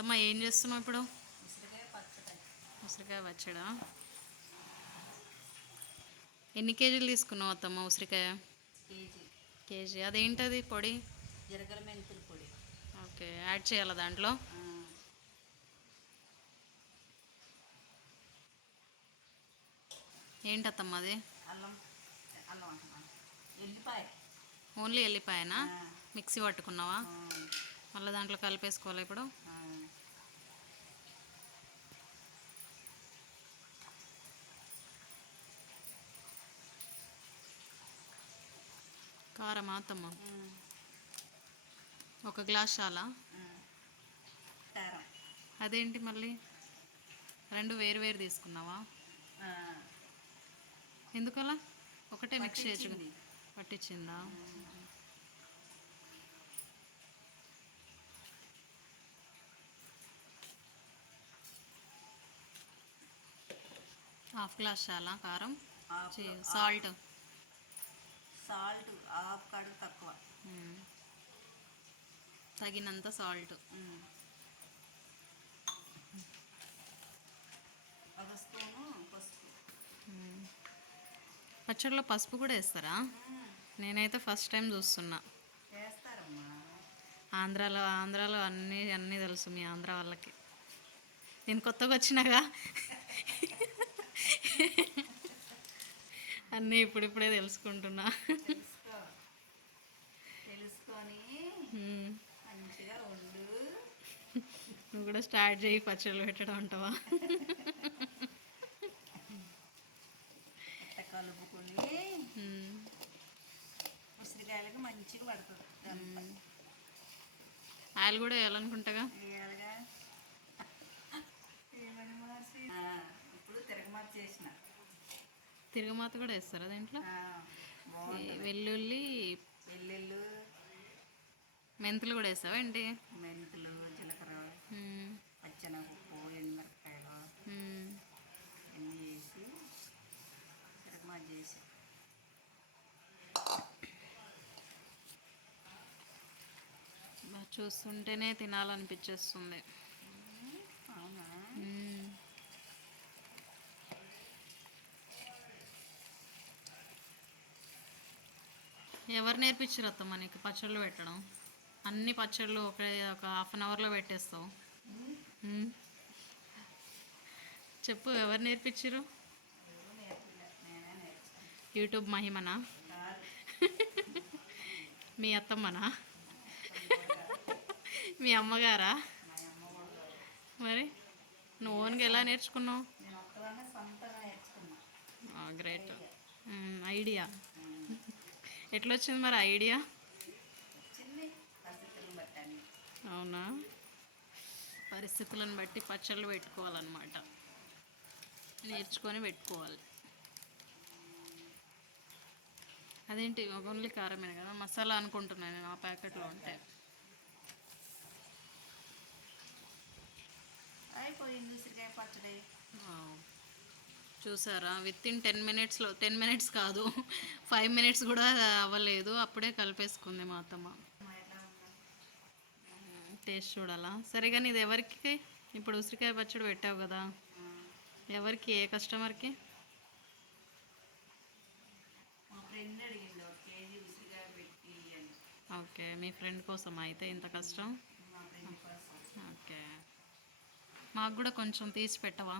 అత్తమ్మ ఏం చేస్తున్నావు ఇప్పుడు? ఉసిరికాయ పచ్చడి. ఉసిరికాయ పచ్చడా? ఎన్ని కేజీలు తీసుకున్నావు అత్తమ్మ ఉసిరికాయ? కేజీ. కేజీ. అదేంటది పొడి? జీలకర్ర మెంతుల పొడి. ఓకే, యాడ్ చేయాలా దాంట్లో? ఏంటత్తమ్మ అది? అల్లం. అల్లం అంటున్నాను, ఎల్లిపాయ. ఓన్లీ ఎల్లిపాయనా? మిక్సీ పట్టుకున్నావా? మళ్ళీ దాంట్లో కలిపేసుకోవాలి ఇప్పుడు. కారమా అత్తమ్మ? ఒక గ్లాస్ చాలా? కారం. అదేంటి మళ్ళీ రెండు వేరు వేరు తీసుకున్నావా? ఎందుకలా? ఒకటే మిక్స్ చేయొచ్చు. పట్టించిందా? హాఫ్ గ్లాస్ చాలా కారం. సాల్ట్. సాల్ట్ హాఫ్ కాడు తక్కువ. తగినంత సాల్ట్. ఒక స్పూను పసుపు. పచ్చడిలో పసుపు కూడా వేస్తారా? నేనైతే ఫస్ట్ టైం చూస్తున్నా. వేస్తారమ్మా. ఆంధ్రాలో అన్నీ తెలుసు మీ ఆంధ్ర వాళ్ళకి. నేను కొత్తగా వచ్చినాగా అన్నీ ఇప్పుడిప్పుడే తెలుసుకుంటున్నా. తెలుసుకొని మంచిగా వండు. నువ్వు కూడా స్టార్ట్ చేయి పచ్చళ్ళు పెట్టడం అంటావా? అట్ట కలుపుకొని ఉసిరికాయలకి మంచిగా పడుతుంది. ఆయిల్ కూడా వేయాలనుకుంటాగా. వేయాలిగా. ఇప్పుడు తిరగమాత చేసిన. తిరగమాత కూడా వేస్తారా దీంట్లో? వెల్లుల్లి, మెంతులు కూడా వేస్తావా ఏంటి? మెంతులు, జీలకర్ర, పచ్చెనపప్పు, ఎండుమిరపకాయలు అన్నీ వేసి తిరగమాత చేసి. చూస్తుంటేనే తినాలనిపించేస్తుంది. అవునా? ఎవరు నేర్పించారు అత్తమ్మ నీకు పచ్చళ్ళు పెట్టడం? అన్ని పచ్చళ్ళు ఒక హాఫ్ అన్ అవర్లో పెట్టేస్తావు. చెప్పు, ఎవరు నేర్పించారు? యూట్యూబ్ మహిమనా? మీ అత్తమ్మనా? మీ అమ్మగారా? మరి నువ్వు ఓన్గా ఎలా నేర్చుకున్నావు? గ్రేట్. ఐడియా ఎట్లా వచ్చింది మరి ఐడియా? అవునా? పరిస్థితులను బట్టి పచ్చళ్ళు పెట్టుకోవాలన్నమాట, నేర్చుకొని పెట్టుకోవాలి. అదేంటి ఓన్లీ కారమే కదా? మసాలా అనుకుంటున్నాను నేను ఆ ప్యాకెట్లో ఉంటాయి. అయిపోయింది ఉసిరికాయ పచ్చడి. చూసారా, విత్ ఇన్ 10 మినిట్స్లో, 10 మినిట్స్ కాదు 5 మినిట్స్ కూడా అవ్వలేదు, అప్పుడే కలిపేసుకుంది మా అత్తమ్మ. టేస్ట్ చూడాలా? సరే కానీ ఇది ఎవరికి? ఇప్పుడు ఉసిరికాయ పచ్చడి పెట్టావు కదా, ఎవరికి? ఏ కస్టమర్కి? ఓకే, మీ ఫ్రెండ్ కోసం అయితే ఇంత కష్టం. ఓకే, మాకు కూడా కొంచెం తీసి పెట్టవా?